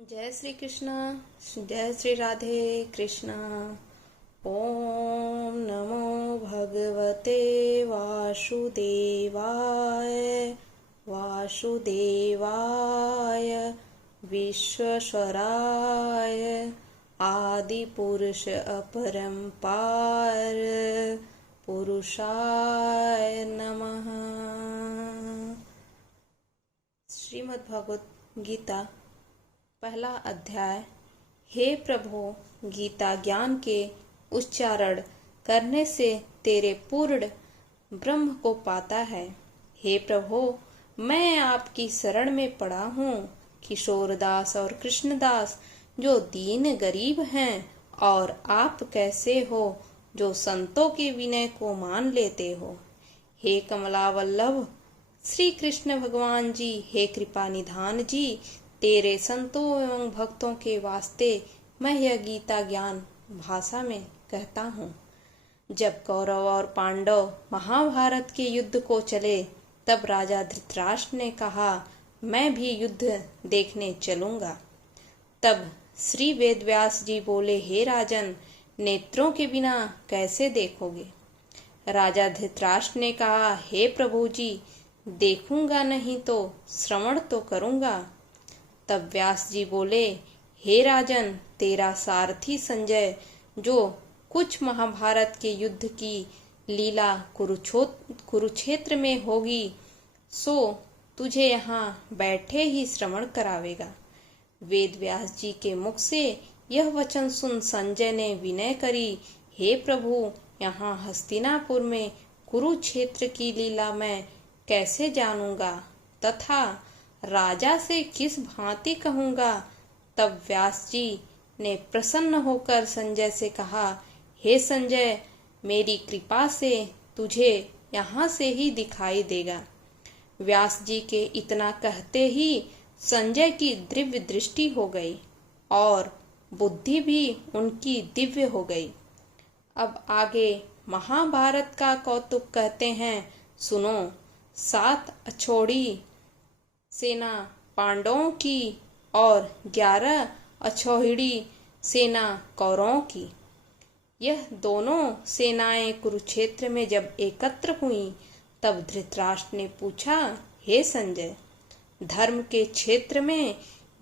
जय श्री कृष्ण। जय श्री राधे कृष्ण। ओम नमो भगवते वासुदेवाय वासुदेवाय विश्वेश्वराय आदि पुरुष अपरंपार पुरुषाय नमः। श्रीमद् भगवत गीता पहला अध्याय। हे प्रभु, गीता ज्ञान के उच्चारण करने से तेरे पूर्ण ब्रह्म को पाता है। हे प्रभु, मैं आपकी शरण में पड़ा हूँ। किशोरदास और कृष्णदास जो दीन गरीब हैं, और आप कैसे हो जो संतों के विनय को मान लेते हो। हे कमलावल्लभ श्री कृष्ण भगवान जी, हे कृपा निधान जी, तेरे संतों एवं भक्तों के वास्ते मैं यह गीता ज्ञान भाषा में कहता हूँ। जब कौरव और पांडव महाभारत के युद्ध को चले, तब राजा धृतराष्ट्र ने कहा, मैं भी युद्ध देखने चलूंगा। तब श्री वेदव्यास जी बोले, हे राजन, नेत्रों के बिना कैसे देखोगे। राजा धृतराष्ट्र ने कहा, हे प्रभु जी, देखूंगा नहीं तो श्रवण तो करूंगा। तब व्यास जी बोले, हे राजन, तेरा सारथी संजय जो कुछ महाभारत के युद्ध की लीला कुरुक्षेत्र में होगी, सो तुझे यहाँ बैठे ही श्रवण करावेगा। वेद व्यास जी के मुख से यह वचन सुन संजय ने विनय करी, हे प्रभु, यहाँ हस्तिनापुर में कुरुक्षेत्र की लीला मैं कैसे जानूंगा तथा राजा से किस भांति कहूंगा। तब व्यास जी ने प्रसन्न होकर संजय से कहा, हे संजय, मेरी कृपा से तुझे यहाँ से ही दिखाई देगा। व्यास जी के इतना कहते ही संजय की दिव्य दृष्टि हो गई और बुद्धि भी उनकी दिव्य हो गई। अब आगे महाभारत का कौतुक कहते हैं, सुनो। 7 अछोड़ी सेना पांडवों की और 11 अछोहिड़ी सेना कौरवों की। यह दोनों सेनाएं कुरुक्षेत्र में जब एकत्र हुईं, तब धृतराष्ट्र ने पूछा, हे संजय, धर्म के क्षेत्र में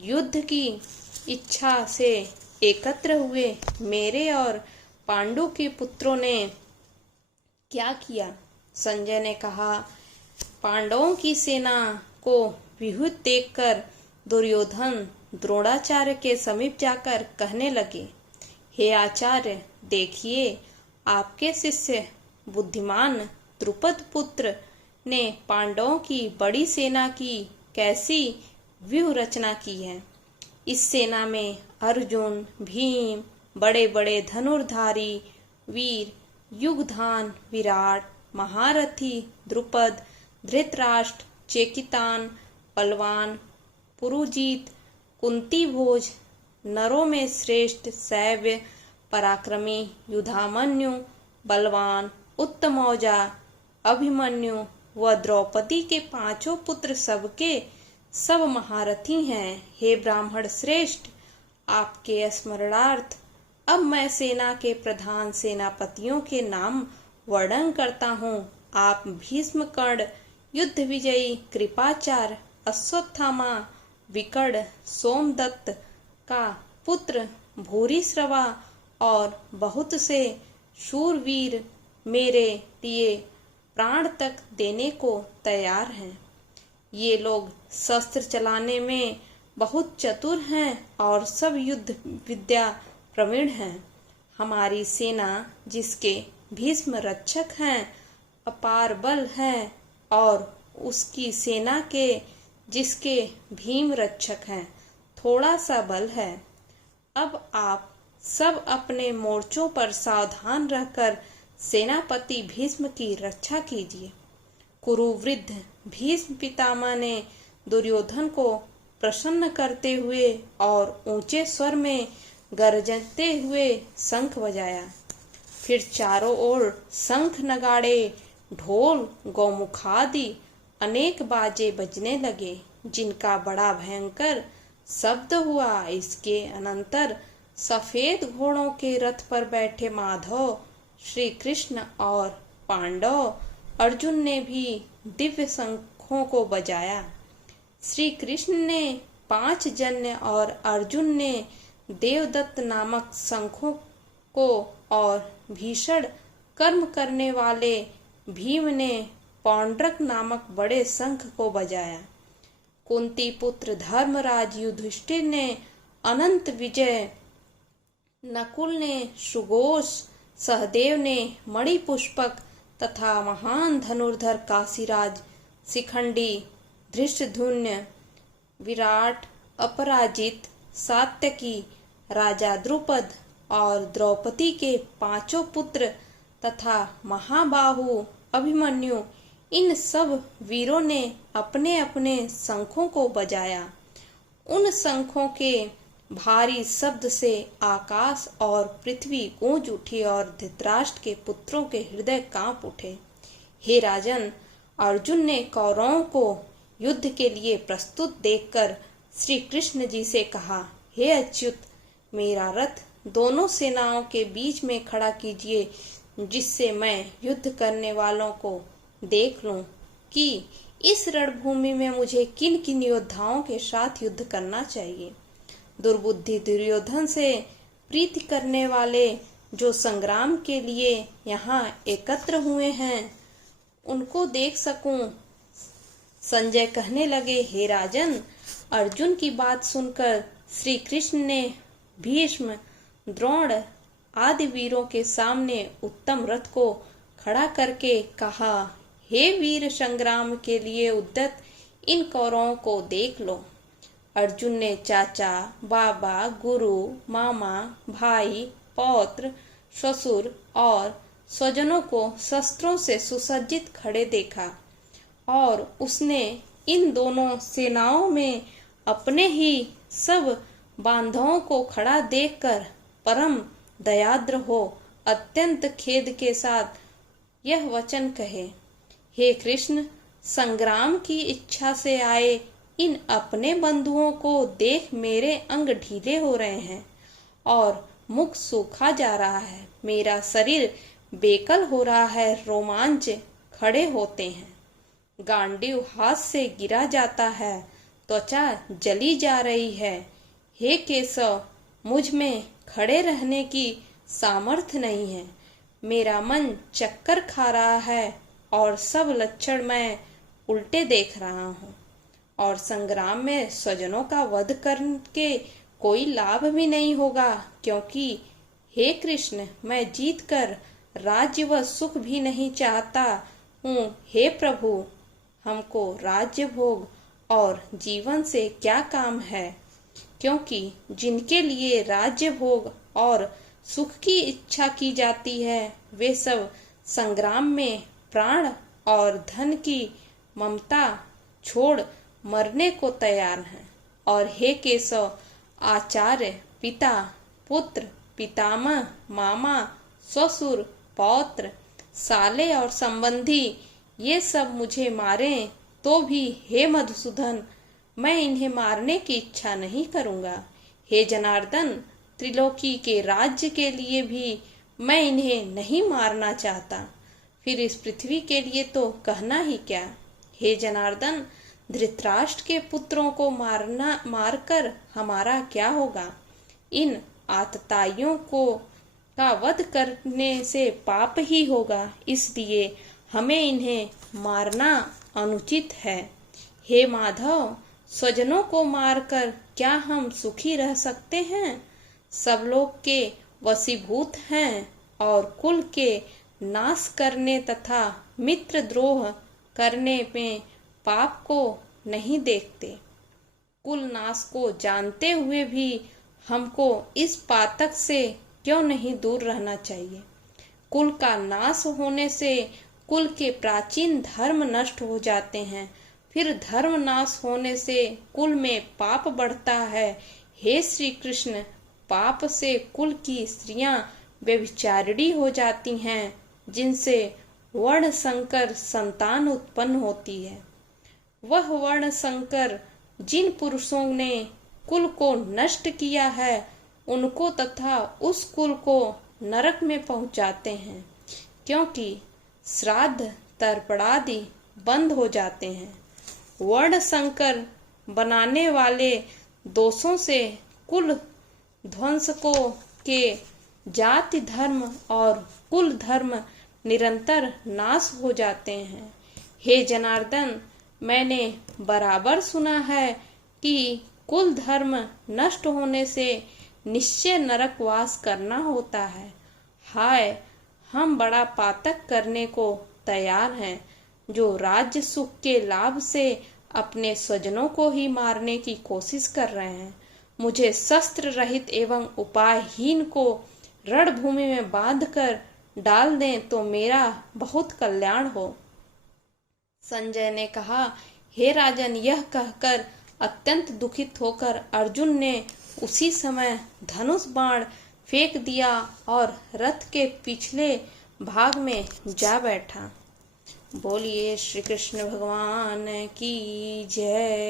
युद्ध की इच्छा से एकत्र हुए मेरे और पांडु के पुत्रों ने क्या किया। संजय ने कहा, पांडवों की सेना को व्यूह देखकर दुर्योधन द्रोणाचार्य के समीप जाकर कहने लगे, हे आचार्य, देखिए, आपके शिष्य बुद्धिमान द्रुपद पुत्र ने पांडवों की बड़ी सेना की कैसी व्यूह रचना की है। इस सेना में अर्जुन, भीम, बड़े बड़े धनुर्धारी वीर, युगधान, विराट, महारथी द्रुपद, धृतराष्ट्र, चेकितान, बलवान, पुरुजीत, कुंती भोज, नरों में श्रेष्ठ शैव्य, पराक्रमी, युधामन्यु, बलवान, उत्तमौजा, अभिमन्यु व द्रौपदी के 5 पुत्र सबके सब महारथी हैं। हे ब्राह्मण श्रेष्ठ, आपके स्मरणार्थ अब मैं सेना के प्रधान सेनापतियों के नाम वर्णन करता हूँ। आप भीष्म कर्ण, युद्ध विजयी कृपाचार्य, अश्वत्थामा, विकर्ण, सोमदत्त का पुत्र भूरिश्रवा और बहुत से शूरवीर मेरे लिए प्राण तक देने को तैयार हैं। ये लोग शस्त्र चलाने में बहुत चतुर हैं और सब युद्ध विद्या प्रवीण हैं। हमारी सेना, जिसके भीष्म रक्षक हैं, अपार बल है, और उसकी सेना के जिसके भीम रक्षक हैं, थोड़ा सा बल है। अब आप सब अपने मोर्चों पर सावधान रहकर सेनापति भीष्म की रक्षा कीजिए। कुरुवृद्ध भीष्म पितामह ने दुर्योधन को प्रसन्न करते हुए और ऊंचे स्वर में गरजते हुए शंख बजाया। फिर चारों ओर शंख, नगाड़े, ढोल, गौमुखादि अनेक बाजे बजने लगे, जिनका बड़ा भयंकर शब्द हुआ। इसके अनंतर सफेद घोड़ों के रथ पर बैठे माधव, श्री कृष्ण और पांडव अर्जुन ने भी दिव्य शंखों को बजाया। श्री कृष्ण ने 5 जन्य और अर्जुन ने देवदत्त नामक शंखों को और भीषण कर्म करने वाले भीम ने पौंड्रक नामक बड़े शंख को बजाया। कुंती पुत्र धर्मराज युधिष्ठिर ने अनंत विजय, नकुल ने सुघोष, सहदेव ने मणिपुष्पक तथा महान धनुर्धर काशीराज, शिखंडी, धृष्टद्युम्न, विराट, अपराजित, सात्यकी, राजा द्रुपद और द्रौपदी के 5 पुत्र तथा महाबाहु अभिमन्यु, इन सब वीरों ने अपने अपने शंखों को बजाया। उन शंखों के भारी शब्द से आकाश और पृथ्वी गूंज उठी और धृतराष्ट्र के पुत्रों के हृदय कांप उठे। हे राजन, अर्जुन ने कौरवों को युद्ध के लिए प्रस्तुत देखकर श्री कृष्ण जी से कहा, हे अच्युत, मेरा रथ दोनों सेनाओं के बीच में खड़ा कीजिए, जिससे मैं युद्ध करने वालों को देख लूं कि इस रणभूमि में मुझे किन किन योद्धाओं के साथ युद्ध करना चाहिए। दुर्बुद्धि दुर्योधन से प्रीति करने वाले जो संग्राम के लिए यहाँ एकत्र हुए हैं, उनको देख सकूं। संजय कहने लगे, हे राजन, अर्जुन की बात सुनकर श्री कृष्ण ने भीष्म, द्रोण आदि वीरों के सामने उत्तम रथ को खड़ा करके कहा, हे वीर, संग्राम के लिए उद्यत इन कौरवों को देख लो। अर्जुन ने चाचा, बाबा, गुरु, मामा, भाई, पौत्र, ससुर और स्वजनों को शस्त्रों से सुसज्जित खड़े देखा और उसने इन दोनों सेनाओं में अपने ही सब बांधवों को खड़ा देखकर परम दयाद्र हो अत्यंत खेद के साथ यह वचन कहे, हे कृष्ण, संग्राम की इच्छा से आए इन अपने बंधुओं को देख मेरे अंग ढीले हो रहे हैं और मुख सूखा जा रहा है, मेरा शरीर बेकल हो रहा है, रोमांच खड़े होते हैं, गांडीव हाथ से गिरा जाता है, त्वचा जली जा रही है। हे केशव, मुझ में खड़े रहने की सामर्थ्य नहीं है, मेरा मन चक्कर खा रहा है और सब लक्षण मैं उल्टे देख रहा हूँ और संग्राम में स्वजनों का वध करके कोई लाभ भी नहीं होगा, क्योंकि हे कृष्ण, मैं जीत कर राज्य व सुख भी नहीं चाहता हूँ। हे प्रभु, हमको राज्य भोग और जीवन से क्या काम है, क्योंकि जिनके लिए राज्य भोग और सुख की इच्छा की जाती है वे सब संग्राम में प्राण और धन की ममता छोड़ मरने को तैयार हैं। और हे केशव, आचार्य, पिता, पुत्र, पितामह, मामा, ससुर, पौत्र, साले और संबंधी ये सब मुझे मारें तो भी हे मधुसूदन, मैं इन्हें मारने की इच्छा नहीं करूंगा। हे जनार्दन, त्रिलोकी के राज्य के लिए भी मैं इन्हें नहीं मारना चाहता, फिर इस पृथ्वी के लिए तो कहना ही क्या। हे जनार्दन, धृतराष्ट्र के पुत्रों को मारकर हमारा क्या होगा। इन आतताइयों को का वध करने से पाप ही होगा, इसलिए हमें इन्हें मारना अनुचित है। हे माधव, स्वजनों को मारकर क्या हम सुखी रह सकते हैं। सब लोग के वशीभूत हैं और कुल के नाश करने तथा मित्र द्रोह करने में पाप को नहीं देखते। कुल नाश को जानते हुए भी हमको इस पातक से क्यों नहीं दूर रहना चाहिए। कुल का नाश होने से कुल के प्राचीन धर्म नष्ट हो जाते हैं, फिर धर्म नाश होने से कुल में पाप बढ़ता है। हे श्री कृष्ण, पाप से कुल की स्त्रियां व्यभिचारिणी हो जाती हैं, जिनसे वर्ण संकर संतान उत्पन्न होती है। वह वर्ण संकर जिन पुरुषों ने कुल को नष्ट किया है उनको तथा उस कुल को नरक में पहुंचाते हैं, क्योंकि श्राद्ध तर्पणादि बंद हो जाते हैं। वर्ण संकर बनाने वाले दोषों से कुल ध्वंसकों के जाति धर्म और कुल धर्म निरंतर नाश हो जाते हैं। हे जनार्दन, मैंने बराबर सुना है कि कुल धर्म नष्ट होने से निश्चय नरकवास करना होता है। हाय, हम बड़ा पातक करने को तैयार हैं, जो राज्य सुख के लाभ से अपने स्वजनों को ही मारने की कोशिश कर रहे हैं। मुझे शस्त्र रहित एवं उपायहीन को रणभूमि में बांधकर डाल दें तो मेरा बहुत कल्याण हो। संजय ने कहा, हे राजन, यह कहकर अत्यंत दुखित होकर अर्जुन ने उसी समय धनुष बाण फेंक दिया और रथ के पिछले भाग में जा बैठा। बोलिए श्री कृष्ण भगवान की जय।